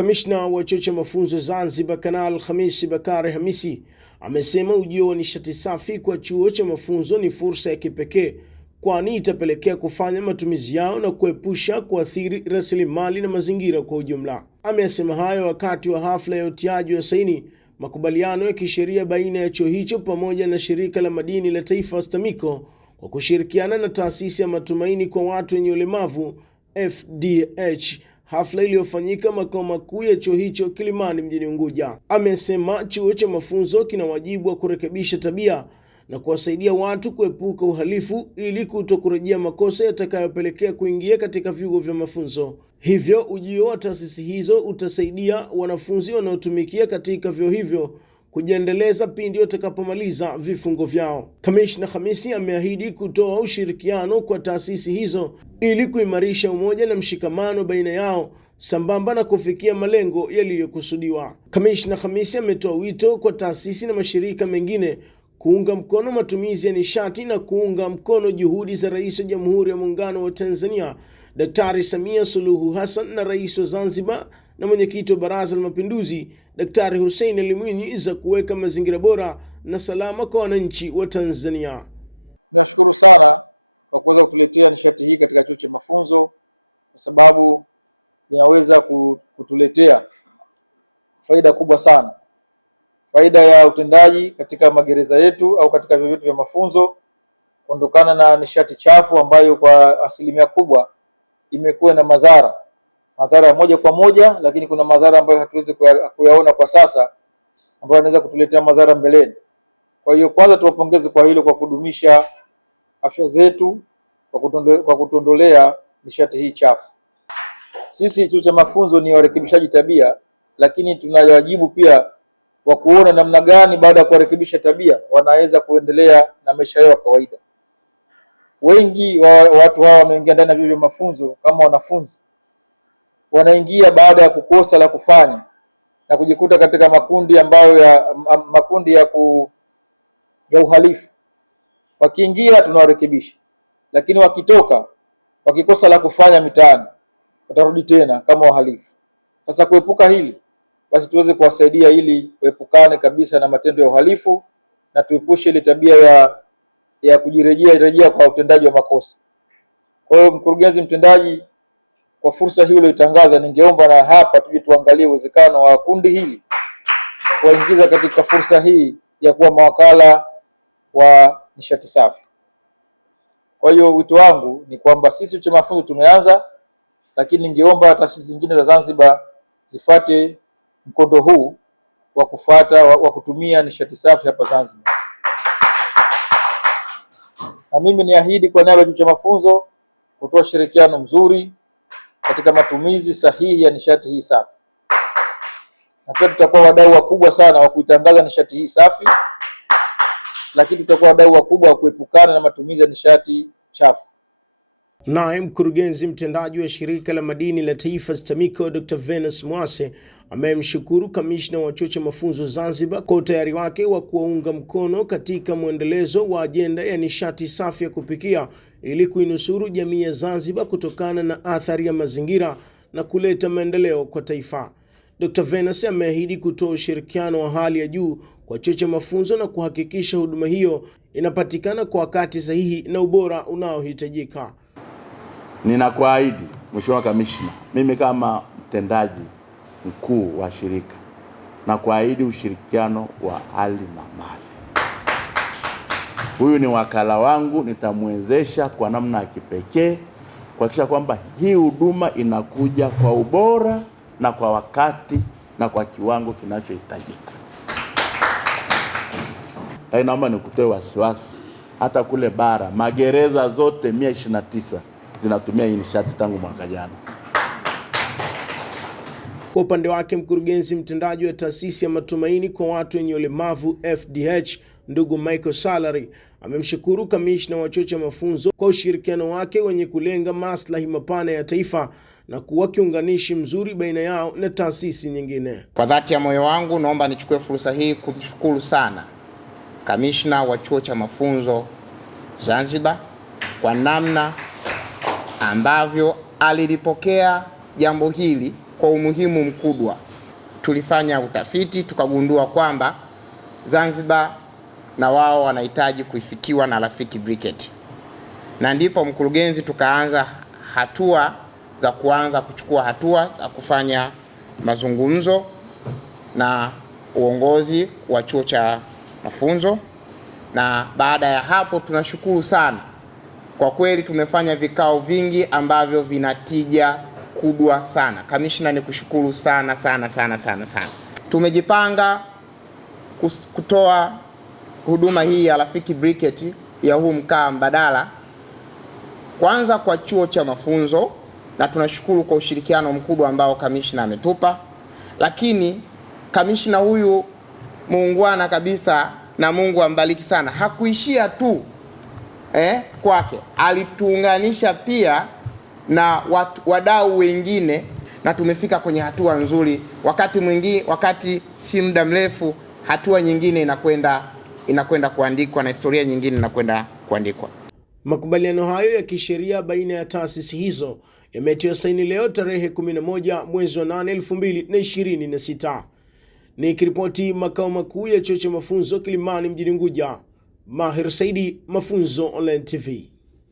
Kamishna wa chuo cha mafunzo Zanzibar Kanal Khamisi Bakari Hamisi amesema ujio wa nishati safi kwa chuo cha mafunzo ni fursa ya kipekee, kwani itapelekea kufanya matumizi yao na kuepusha kuathiri rasilimali na mazingira kwa ujumla. Amesema hayo wakati wa hafla ya utiaji wa saini makubaliano ya kisheria baina ya chuo hicho pamoja na shirika la madini la taifa STAMICO kwa kushirikiana na taasisi ya matumaini kwa watu wenye ulemavu FDH, hafla iliyofanyika makao makuu ya chuo hicho Kilimani mjini Unguja. Amesema chuo cha mafunzo kina wajibu wa kurekebisha tabia na kuwasaidia watu kuepuka uhalifu ili kutokurejea makosa yatakayopelekea kuingia katika vyuo vya mafunzo. Hivyo ujio wa taasisi hizo utasaidia wanafunzi wanaotumikia katika vyuo hivyo kujiendeleza pindi watakapomaliza vifungo vyao. Kamishna Hamisi ameahidi kutoa ushirikiano kwa taasisi hizo ili kuimarisha umoja na mshikamano baina yao sambamba na kufikia malengo yaliyokusudiwa. Kamishna Hamisi ametoa wito kwa taasisi na mashirika mengine kuunga mkono matumizi ya nishati na kuunga mkono juhudi za Rais wa Jamhuri ya Muungano wa Tanzania Daktari Samia Suluhu Hassan na Rais wa Zanzibar na Mwenyekiti wa Baraza la Mapinduzi Daktari Hussein Ali Mwinyi za kuweka mazingira bora na salama kwa wananchi wa Tanzania. Nashukuru sana kwa kuweza kutuletea nishati hii katika chuo cha mafunzo, kwa sababu inaweza kutuletea faida kubwa sana. Faida ya utendaji katika magereza yetu au katika vyuo vyetu vya mafunzo, kuondokana na nishati chafu ambayo kwa asilimia kubwa imekuwa na madhara moja kwa moja, lakini kuna madhara ambayo hatuwezi kuyaona kwa sasa ambayo yanaweza kutuletea madhara mbeleni. Kwa hiyo kwanza tuwapongeze kwa hilo, kwa kudumisha afya zetu kwa kutuondolea nishati hii chafu. Sisi chuo cha mafunzo ni warekebishaji tabia, lakini tuna wajibu pia wa kuona namna gani baada ya kurekebisha tabia wanaweza kuendelea na maisha yao ya kawaida. Wengi wa watu hawa wanaingia ndani ya vyuo vya mafunzo kama wanafunzi, wanaingia baada ya kukosa la kufanya na kujikuta katika makundi ya uhalifu. Wakiingia tunawarekebisha, lakini wakitoka wakikosa la kufanya mitaani watarudi tena kama wahalifu. Sasa kuepuka hili, basi tuweze kuwasaidia ili kuepukane kabisa na matendo ya uhalifu na tuepushe ile tabia ya kujirejea kwa utendaji wa makosa. Kwa hiyo mkurugenzi mtendaji, kwa fursa hii uliyotangaza, ningeomba na hapa tuje tuangalie uwezekano wa kundi hili kuingiza katika fursa hii ya kuwa mawakala wa nishati safi. Kwa hiyo wito wangu ni kwamba sisi chuo cha mafunzo tumeanza, lakini ningeomba taasisi zingine za Zanzibar zifuate mkondo huu wa kutumia nishati safi hapa Zanzibar. Na mimi niahidi kwa niaba ya chuo cha mafunzo kutoa ushirikiano mzuri katika matumizi sahihi ya nishati hii safi. Na pia tutakuwa wadau wakubwa sana wa kuitangaza nishati hii safi, lakini tutakuwa wadau wakubwa wa kuepukana na matumizi ya nishati chafu. Naye mkurugenzi mtendaji wa shirika la madini la taifa STAMICO Dr. Venus Mwase amemshukuru kamishna wa chuo cha mafunzo Zanzibar kwa utayari wake wa kuwaunga mkono katika mwendelezo wa ajenda ya nishati safi ya kupikia ili kuinusuru jamii ya Zanzibar kutokana na athari ya mazingira na kuleta maendeleo kwa taifa. Dr. Venus ameahidi kutoa ushirikiano wa hali ya juu kwa chuo cha mafunzo na kuhakikisha huduma hiyo inapatikana kwa wakati sahihi na ubora unaohitajika. Ninakuahidi Mheshimiwa Kamishna, mimi kama mtendaji mkuu wa shirika na kuahidi ushirikiano wa hali na mali. Huyu ni wakala wangu, nitamwezesha kwa namna ya kipekee kuhakikisha kwamba hii huduma inakuja kwa ubora na kwa wakati na kwa kiwango kinachohitajika. Naomba nikutoe wasiwasi, hata kule bara magereza zote 129 zinatumia hii nishati tangu mwaka jana. Kwa upande wake, mkurugenzi mtendaji wa taasisi ya matumaini kwa watu wenye ulemavu FDH ndugu Michael Salary amemshukuru kamishna wa chuo cha mafunzo kwa ushirikiano wake wenye kulenga maslahi mapana ya taifa na kuwa kiunganishi mzuri baina yao na taasisi nyingine. Kwa dhati ya moyo wangu naomba nichukue fursa hii kumshukuru sana kamishna wa chuo cha mafunzo Zanzibar kwa namna ambavyo alilipokea jambo hili kwa umuhimu mkubwa. Tulifanya utafiti tukagundua kwamba Zanzibar na wao wanahitaji kuifikiwa na Rafiki Briquette, na ndipo mkurugenzi tukaanza hatua za kuchukua hatua za kufanya mazungumzo na uongozi wa chuo cha mafunzo. Na baada ya hapo tunashukuru sana kwa kweli, tumefanya vikao vingi ambavyo vinatija kubwa sana. Kamishna, ni kushukuru sana sana sana sana sana. Tumejipanga kutoa huduma hii ya Rafiki Briquette ya huu mkaa mbadala kwanza kwa chuo cha mafunzo, na tunashukuru kwa ushirikiano mkubwa ambao kamishna ametupa. Lakini kamishna huyu muungwana kabisa, na Mungu ambariki sana, hakuishia tu kwake, alituunganisha pia na wadau wengine, na tumefika kwenye hatua nzuri. Wakati si muda mrefu hatua nyingine inakwenda kuandikwa na historia nyingine inakwenda kuandikwa. Makubaliano hayo ya kisheria baina ya taasisi hizo yametiwa saini leo tarehe 11 mwezi wa 8 2026. Nikiripoti makao makuu ya chuo cha mafunzo Kilimani mjini Unguja, Mahir Saidi, Mafunzo Online TV.